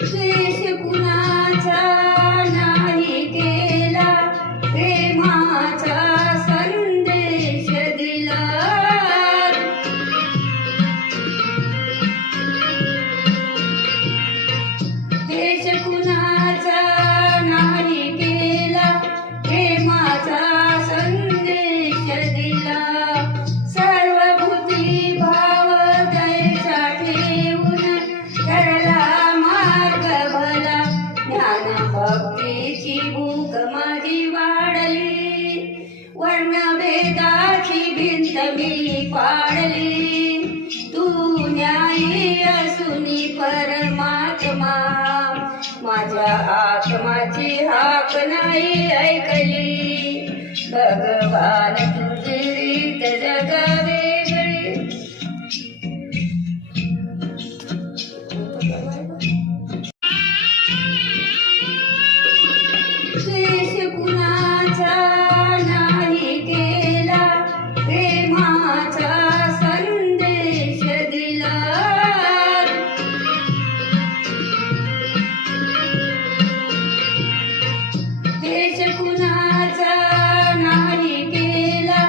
द्वेष कुणाचा नाही केला, प्रेमाचा संदेश दिला. द्वेष कुणाचा नाही केला, प्रेमाचा संदेश दिला. सर्वभूती भाव दयेचा ठेवून ठरला मार्ग भला. ज्ञान भक्तीची भूक माझी वाढली, वर्णभेदाची भिंत मी पाडली. तू न्यायी असुनी परमात्मा, माझ्या आत्माची हाक नाही ऐकली. भगवान तुझी रीत जगा वेगळी. द्वेष कुणाचा नाही केला, प्रेमाचा संदेश दिला. द्वेष कुणाचा नाही केला,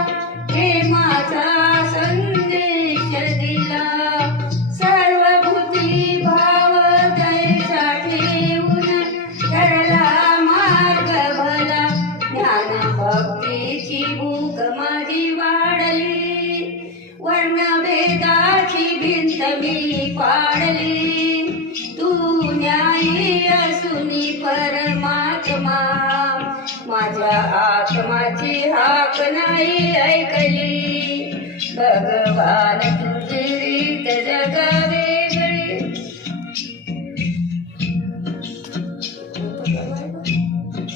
प्रेमाचा संदेश दिला. सर्वभूती भाव दयेचा ठेवून ठरला मार्ग भला. ज्ञान भक्तीची भूक माझी वाढली, वर्णभेदाची भिंत मी पाडली. तू न्यायी असुनी परमात्मा, माझ्या आत्माची हाक नाही ऐकली. भगवान